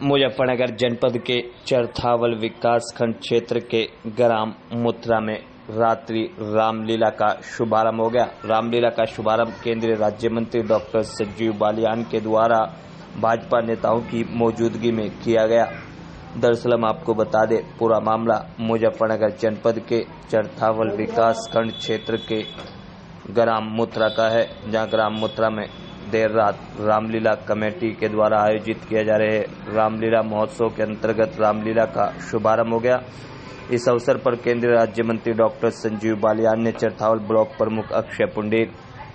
मुजफ्फरनगर जनपद के चरथावल विकासखंड क्षेत्र के ग्राम मुत्रा में रात्रि रामलीला का शुभारंभ हो गया। रामलीला का शुभारंभ केंद्रीय राज्य मंत्री डॉक्टर संजीव बालियान के द्वारा भाजपा नेताओं की मौजूदगी में किया गया। दरअसल हम आपको बता दें, पूरा मामला मुजफ्फरनगर जनपद के चरथावल विकासखंड क्षेत्र के ग्राम मुत्रा का है, जहां ग्राम मुत्रा में देर रात रामलीला कमेटी के द्वारा आयोजित किए जा रहे रामलीला महोत्सव के अंतर्गत रामलीला का शुभारंभ हो गया। इस अवसर पर केंद्रीय राज्य मंत्री डॉक्टर संजीव बालियान ने चरथावल ब्लॉक प्रमुख अक्षय पुंडीर,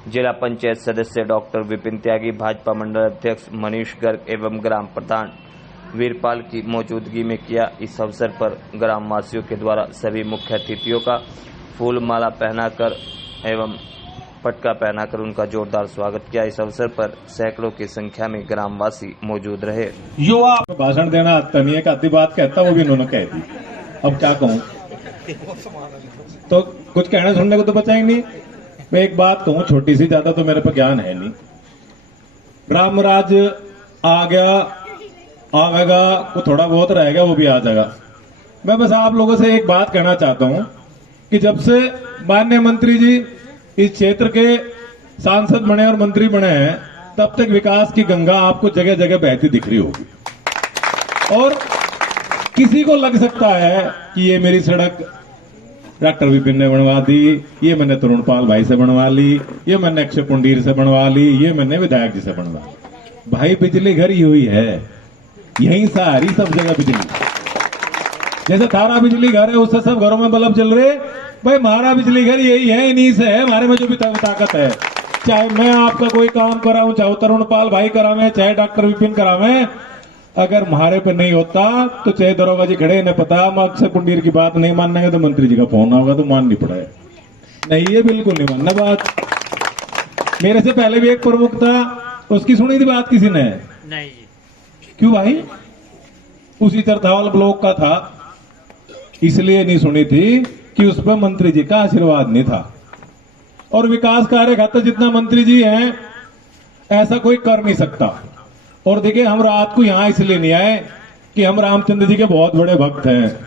जिला पंचायत सदस्य डॉक्टर विपिन त्यागी, भाजपा मंडल अध्यक्ष मनीष गर्ग एवं ग्राम प्रधान वीरपाल की मौजूदगी में किया। इस अवसर पर ग्राम वासियों के द्वारा सभी मुख्य अतिथियों का फूल माला पहनाकर एवं पटका पहनाकर उनका जोरदार स्वागत किया। इस अवसर पर सैकड़ों की संख्या में ग्रामवासी मौजूद रहे। युवा भाषण देना आता नहीं है, आधी बात कहता वो भी इन्होंने कह दी। अब क्या कहूं, तो कुछ कहना सुनने को तो बचा ही नहीं। मैं एक बात कहूं छोटी सी, ज्यादा तो मेरे पे ज्ञान है नहीं। रामराज आ गया, आवेगा, वो थोड़ा बहुत रहेगा, वो भी आ जाएगा। मैं बस आप लोगों से एक बात कहना चाहता हूं कि जब से माननीय मंत्री जी इस क्षेत्र के सांसद बने और मंत्री बने हैं, तब तक विकास की गंगा आपको जगह जगह बहती दिख रही होगी। और किसी को लग सकता है कि ये मेरी सड़क डॉक्टर विपिन ने बनवा दी, ये मैंने तरुणपाल भाई से बनवा ली, ये मैंने अक्षय पुंडीर से बनवा ली, ये मैंने विधायक जी से बनवा ली। भाई बिजली घर ही हुई है, यहीं सारी सब जगह बिजली। जैसे थारा बिजली घर है, उससे सब घरों में बल्ब जल रहे। भाई हमारा बिजली घर यही है, इन्हीं से है, हमारे में जो भी ताकत है। चाहे मैं आपका कोई काम कराऊं, चाहे तरुणपाल भाई करावे, चाहे डॉक्टर विपिन करावे, अगर हमारे पे नहीं होता तो चाहे दरोगा जी खड़े, इन्हें पता हम अक्षय पुंडीर की बात नहीं मानेंगे तो मंत्री जी का फोन होगा तो माननी पड़ेगा। नहीं, ये बिल्कुल नहीं मानना बात। मेरे से पहले भी एक प्रमुख था, उसकी सुनी थी बात किसी ने? नहीं। क्यों भाई? उसी चरथावल ब्लॉक का था, इसलिए नहीं सुनी थी कि उस पर मंत्री जी का आशीर्वाद नहीं था। और विकास कार्य खातर जितना मंत्री जी हैं, ऐसा कोई कर नहीं सकता। और देखिए, हम रात को यहां इसलिए नहीं आए कि हम रामचंद्र जी के बहुत बड़े भक्त हैं।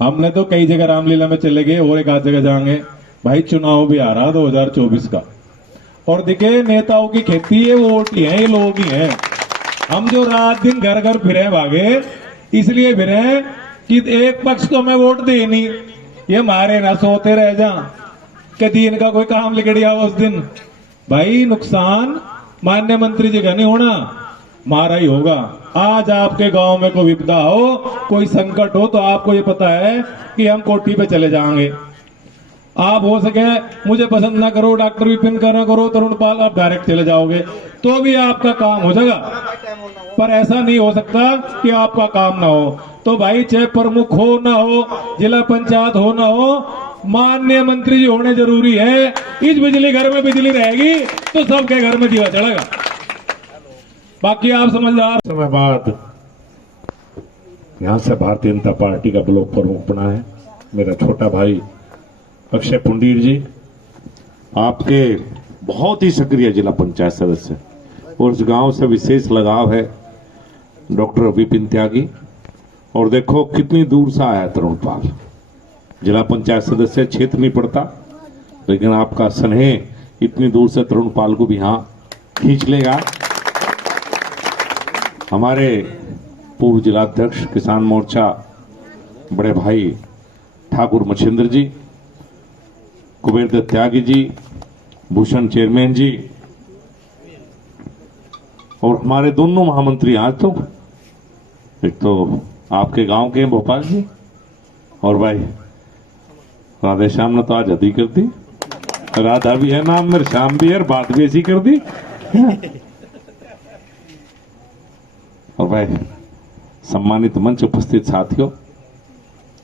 हमने तो कई जगह रामलीला में चले गए और एक आध जगह जाएंगे। भाई चुनाव भी आ रहा 2024 का, और देखिए नेताओं की खेती है, वोट ही है, ये लोग ही हैं। हम जो रात दिन घर घर फिरे भागे, इसलिए फिरे कि एक पक्ष को हमें वोट दे नहीं, ये मारे ना सोते रह जा कि दिन का कोई काम लिगड़िया उस दिन। भाई नुकसान माननीय मंत्री जी का नहीं होना, मारा ही होगा। आज आपके गांव में कोई विपदा हो, कोई संकट हो, तो आपको ये पता है कि हम कोठी पे चले जाएंगे। आप हो सके मुझे पसंद ना करो, डॉक्टर विपिन का ना करो, तरुणपाल, आप डायरेक्ट चले जाओगे तो भी आपका काम हो जाएगा। पर ऐसा नहीं हो सकता कि आपका काम ना हो। तो भाई चाहे प्रमुख हो ना हो, जिला पंचायत हो ना हो, माननीय मंत्री जी होने जरूरी है। इस बिजली घर में बिजली रहेगी तो सबके घर में दिया चढ़ेगा। बाकी आप समझदार। समय बाद यहां से भारतीय जनता पार्टी का ब्लॉक प्रमुख बना है मेरा छोटा भाई अक्षय पुंडीर जी। आपके बहुत ही सक्रिय जिला पंचायत सदस्य और उस गांव से विशेष लगाव है डॉक्टर विपिन त्यागी। और देखो कितनी दूर से आया तरुणपाल, जिला पंचायत सदस्य क्षेत्र नहीं पड़ता, लेकिन आपका स्नेह इतनी दूर से तरुणपाल को भी यहां खींच लेगा। हमारे पूर्व जिलाध्यक्ष किसान मोर्चा बड़े भाई ठाकुर मच्छिंद्र जी, कुबेर दत्त त्यागी जी, भूषण चेयरमैन जी, और हमारे दोनों महामंत्री आज तो एक तो आपके गांव के भोपाल जी, और भाई राधे श्याम ने तो आज हदी कर दी। राधा भी है नाम मेरे, श्याम भी है, बात भी ऐसी कर दी। और भाई सम्मानित मंच उपस्थित साथियों,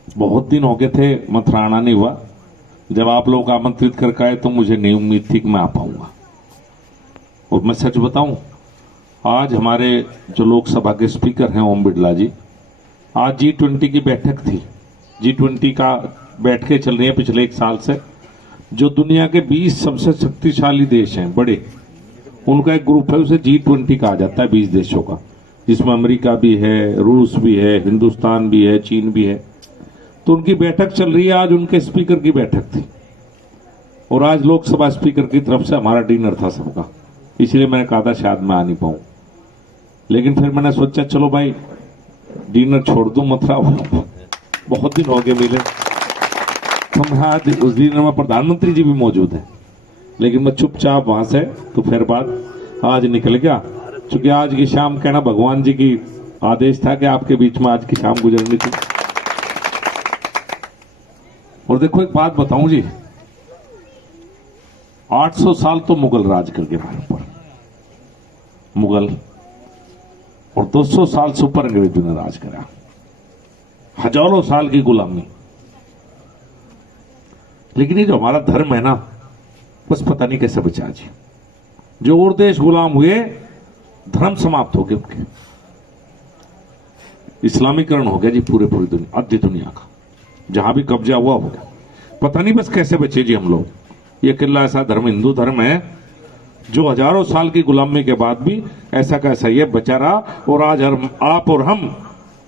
बहुत दिन हो गए थे मथुराना नहीं हुआ। जब आप लोग आमंत्रित करके आए तो मुझे नहीं उम्मीद थी कि मैं आ पाऊंगा। और मैं सच बताऊं, आज हमारे जो लोकसभा के स्पीकर हैं ओम बिरला जी, आज G20 की बैठक थी। G20 का बैठकें चल रही है पिछले एक साल से। जो दुनिया के 20 सबसे शक्तिशाली देश हैं बड़े, उनका एक ग्रुप है, उसे G20 कहा जाता है, 20 देशों का। जिसमें अमेरिका भी है, रूस भी है, हिंदुस्तान भी है, चीन भी है। तो उनकी बैठक चल रही है। आज उनके स्पीकर की बैठक थी और आज लोकसभा स्पीकर की तरफ से हमारा डिनर था सबका, इसलिए मैंने कहा था शायद मैं आ नहीं पाऊं। लेकिन फिर मैंने सोचा चलो भाई डिनर छोड़ दूं, मथुरा बहुत दिन हो गए मिले। तो मैं आज उस डिनर में प्रधानमंत्री जी भी मौजूद हैं, लेकिन मैं चुपचाप वहां से तो फिर बाद आज निकल गया, क्योंकि आज की शाम कहना भगवान जी की आदेश था कि आपके बीच में आज की शाम गुजरनी थी। और देखो एक बात बताऊं जी, 800 साल तो मुगल राज करके हमारे ऊपर, मुगल, और 200 साल से ऊपर अंग्रेजों ने राज करा, हजारों साल की गुलामी। लेकिन ये जो हमारा धर्म है ना, बस पता नहीं कैसे बचा जी। जो और देश गुलाम हुए, धर्म समाप्त हो गए उनके, इस्लामीकरण हो गया जी पूरी दुनिया, आधी दुनिया का जहां भी कब्जा हुआ हो गया। पता नहीं बस कैसे बचे जी हम लोग। ये अकेला ऐसा धर्म हिंदू धर्म है जो हजारों साल की गुलामी के बाद भी ऐसा कैसा ये बचा रहा, और आज आप और हम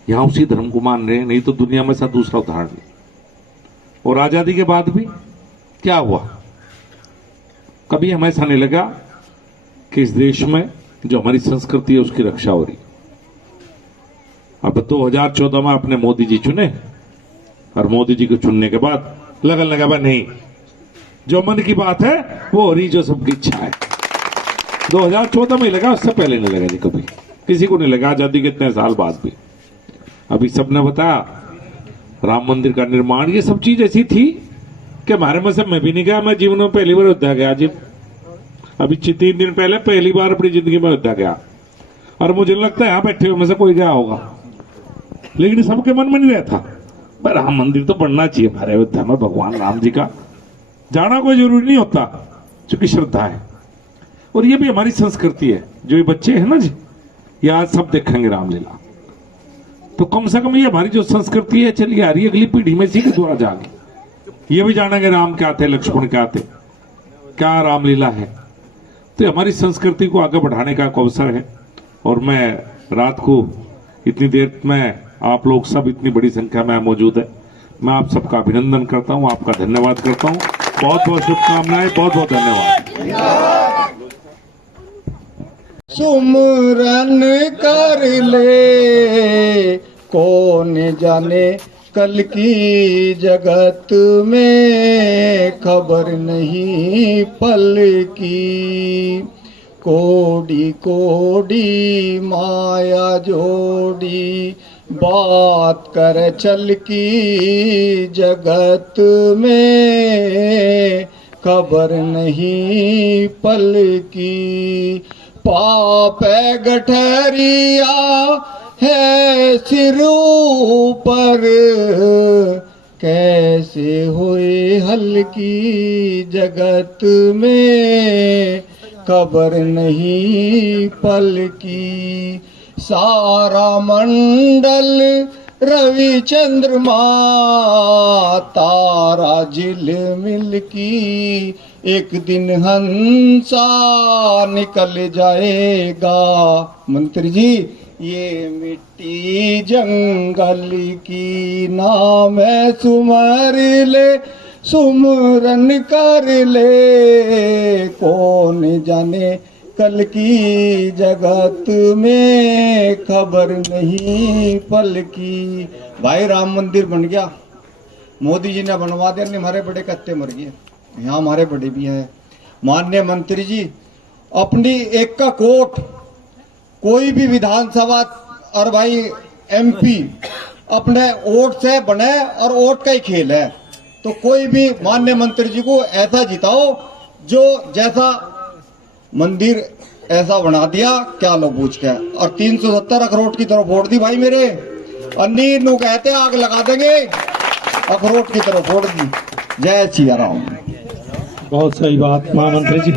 यहां उसी धर्म को मान रहे हैं। नहीं तो दुनिया में ऐसा दूसरा उदाहरण नहीं। और आजादी के बाद भी क्या हुआ, कभी हमें ऐसा नहीं लगा कि इस देश में जो हमारी संस्कृति है उसकी रक्षा हो रही। अब 2014 में आपने मोदी जी चुने, और मोदी जी को चुनने के बाद लगन लगा नहीं, जो मन की बात है वो हो रही, जो सबकी इच्छा है। 2014 में लगा, उससे पहले नहीं लगा जी, कभी किसी को नहीं लगा, आजादी के इतने साल बाद भी। अभी सबने बताया राम मंदिर का निर्माण, ये सब चीज ऐसी थी कि हमारे में से मैं भी नहीं गया। मैं जीवन में पहली बार अयोध्या गया जी, अभी 3 दिन पहले पहली बार अपनी जिंदगी में अयोध्या गया। और मुझे लगता है यहां बैठे हुए में से कोई गया होगा, लेकिन सबके मन में नहीं रहता पर राम मंदिर तो बनना चाहिए हमारे अयोध्या में, भगवान राम जी का जाना कोई जरूरी नहीं होता, क्योंकि श्रद्धा है। और ये भी हमारी संस्कृति है। जो ये बच्चे हैं ना जी, ये आज सब देखेंगे रामलीला, तो कम से कम ये हमारी जो संस्कृति है चली आ रही है, अगली पीढ़ी में इसी के द्वारा जाएगी। ये भी जानेंगे राम क्या थे, लक्ष्मण क्या थे, क्या रामलीला है। तो हमारी संस्कृति को आगे बढ़ाने का एक अवसर है। और मैं रात को इतनी देर में आप लोग सब इतनी बड़ी संख्या में मौजूद है, मैं आप सबका अभिनंदन करता हूं, आपका धन्यवाद करता हूं। बहुत बहुत शुभकामनाएं, बहुत बहुत धन्यवाद। सुमरन कर ले, कौन जाने कल की जगत में, खबर नहीं पल की। कोडी कोडी माया जोड़ी, बात कर चल की जगत में, खबर नहीं पल की। पाप गठरिया है सिर ऊपर, कैसे हुए हल्की जगत में, खबर नहीं पल की। सारा मंडल रवि चंद्रमा, तारा झिलमिल की, एक दिन हंसा निकल जाएगा। मंत्री जी, ये मिट्टी जंगल की, नाम है सुमर ले, सुमरन कर ले, कौन जाने कल की जगत में, खबर नहीं पल की। भाई राम मंदिर बन गया, मोदी जी ने बनवा दिया, नहीं हमारे बड़े कत्ते मर गए, यहाँ हमारे बड़े भी हैं। माननीय मंत्री जी, अपनी एक का कोट, कोई भी विधानसभा और भाई एमपी अपने वोट से बने, और वोट का ही खेल है। तो कोई भी माननीय मंत्री जी को ऐसा जिताओ जो जैसा मंदिर ऐसा बना दिया, क्या लोग पूछ के। और 370 अखरोट की तरफ फोड़ दी भाई मेरे, अन्नी नु कहते आग लगा देंगे, अखरोट की तरफ फोड़ दी। जय सिया राम। बहुत सही बात महामंत्री जी।